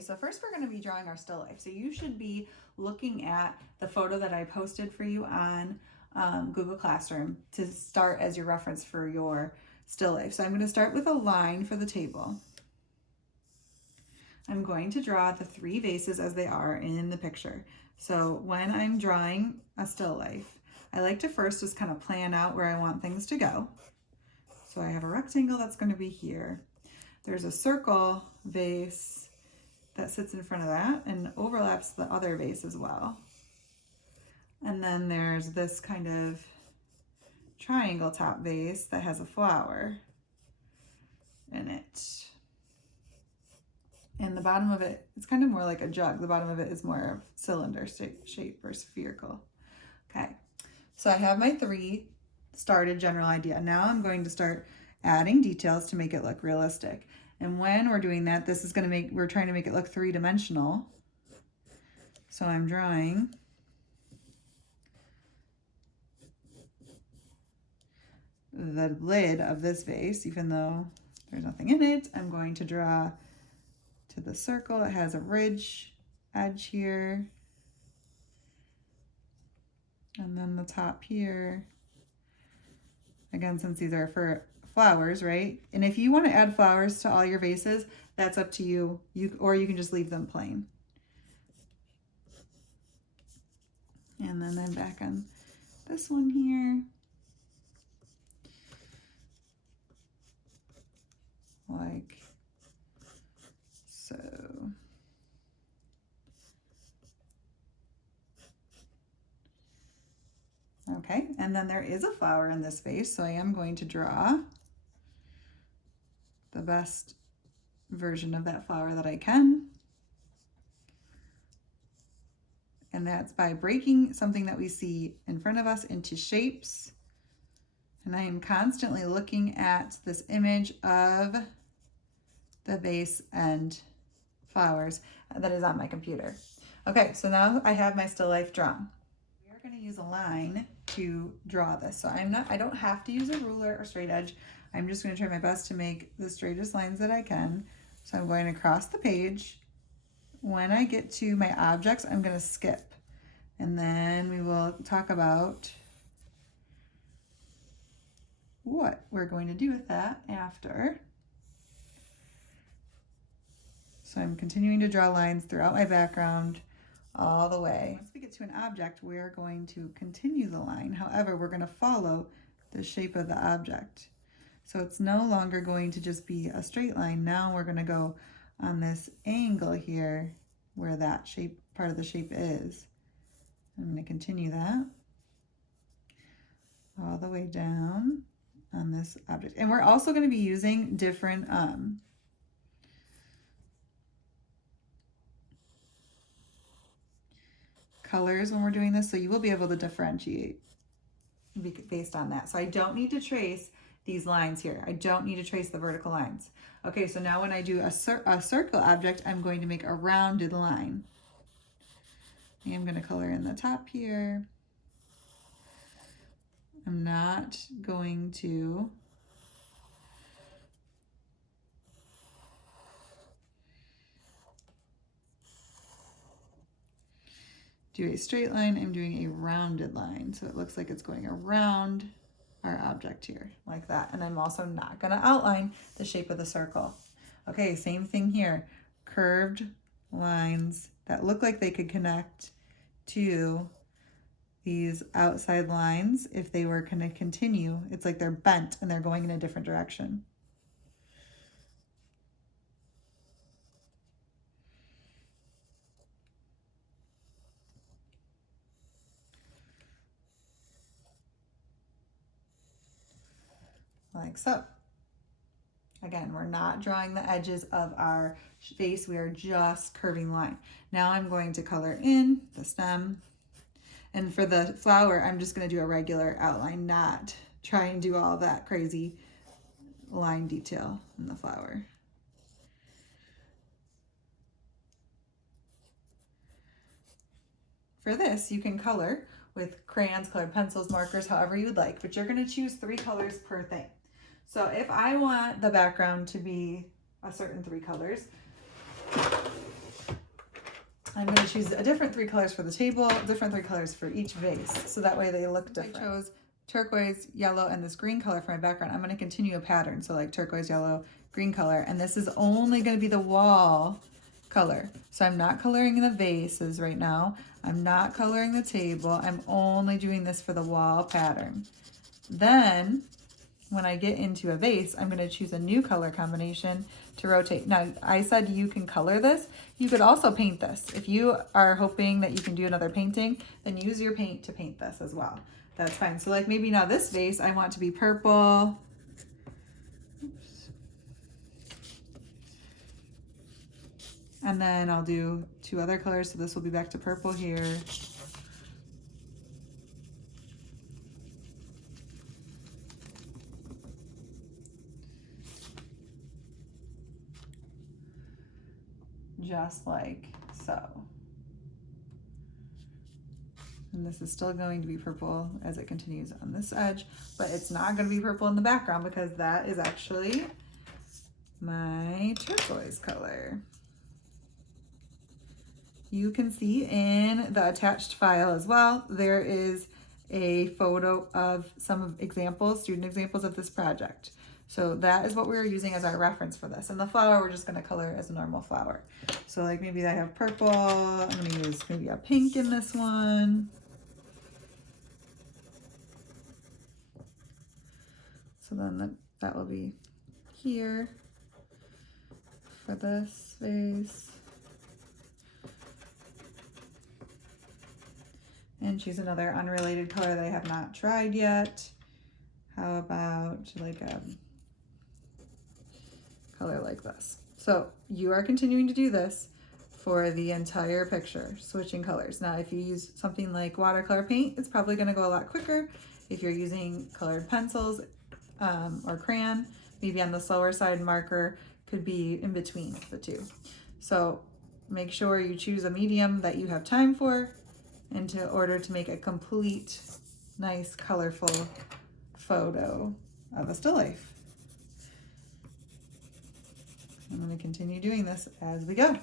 Okay, so first we're going to be drawing our still life. So you should be looking at the photo that I posted for you on Google Classroom to start as your reference for your still life. So I'm going to start with a line for the table. I'm going to draw the 3 vases as they are in the picture. So when I'm drawing a still life, I like to first just kind of plan out where I want things to go. So I have a rectangle that's going to be here. There's a circle vase that sits in front of that and overlaps the other vase as well. And then there's this kind of triangle top vase that has a flower in it. And the bottom of it, it's kind of more like a jug. The bottom of it is more of cylinder shape or spherical. Okay, so I have my 3 started general idea. Now I'm going to start adding details to make it look realistic. And when we're doing that, this is going to we're trying to make it look 3-dimensional. So I'm drawing the lid of this vase, even though there's nothing in it. I'm going to draw to the circle. It has a ridge edge here. And then the top here. Again, since these are for flowers, right? And if you want to add flowers to all your vases, that's up to you. Or you can just leave them plain. And then I'm back on this one here. Like so. Okay, and then there is a flower in this vase, so I am going to draw the best version of that flower that I can. And that's by breaking something that we see in front of us into shapes. And I am constantly looking at this image of the vase and flowers that is on my computer. Okay, so now I have my still life drawn. We are going to use a line to draw this. So I don't have to use a ruler or straight edge. I'm just going to try my best to make the straightest lines that I can. So I'm going across the page. When I get to my objects, I'm going to skip. And then we will talk about what we're going to do with that after. So I'm continuing to draw lines throughout my background all the way. Once we get to an object, we're going to continue the line. However, we're going to follow the shape of the object. So it's no longer going to just be a straight line. Now we're going to go on this angle here where that shape, part of the shape is. I'm going to continue that all the way down on this object. And we're also going to be using different colors when we're doing this, so you will be able to differentiate based on that. So I don't need to trace these lines here. I don't need to trace the vertical lines. Okay, so now when I do a circle object, I'm going to make a rounded line. I'm going to color in the top here. I'm not going to do a straight line. I'm doing a rounded line, so it looks like it's going around our object here, like that. And I'm also not going to outline the shape of the circle. Okay, same thing here. Curved lines that look like they could connect to these outside lines. If they were going to continue, it's like they're bent and they're going in a different direction. Like so. Again, we're not drawing the edges of our vase, we are just curving line. Now I'm going to color in the stem. And for the flower, I'm just going to do a regular outline, not try and do all that crazy line detail in the flower. For this, you can color with crayons, colored pencils, markers, however you would like, but you're going to choose 3 colors per thing. So if I want the background to be a certain 3 colors, I'm going to choose a different 3 colors for the table, different 3 colors for each vase, so that way they look different. I chose turquoise, yellow, and this green color for my background. I'm going to continue a pattern, so like turquoise, yellow, green color, and this is only going to be the wall color. So I'm not coloring the vases right now. I'm not coloring the table. I'm only doing this for the wall pattern. Then when I get into a vase, I'm going to choose a new color combination to rotate. Now, I said you can color this. You could also paint this. If you are hoping that you can do another painting, then use your paint to paint this as well. That's fine. So like maybe now this vase, I want to be purple. Oops. And then I'll do 2 other colors. So this will be back to purple here. Just like so. And this is still going to be purple as it continues on this edge, but it's not going to be purple in the background because that is actually my turquoise color. You can see in the attached file as well, there is a photo of some examples, student examples of this project. So that is what we're using as our reference for this. And the flower, we're just going to color as a normal flower. So like maybe I have purple, I'm going to use maybe a pink in this one. So then that will be here for this vase. And choose another unrelated color that I have not tried yet. How about like a color like this? So you are continuing to do this for the entire picture, switching colors. Now, if you use something like watercolor paint, it's probably gonna go a lot quicker. If you're using colored pencils or crayon, maybe on the slower side, marker could be in between the two. So make sure you choose a medium that you have time for in order to make a complete, nice, colorful photo of a still life. I'm going to continue doing this as we go.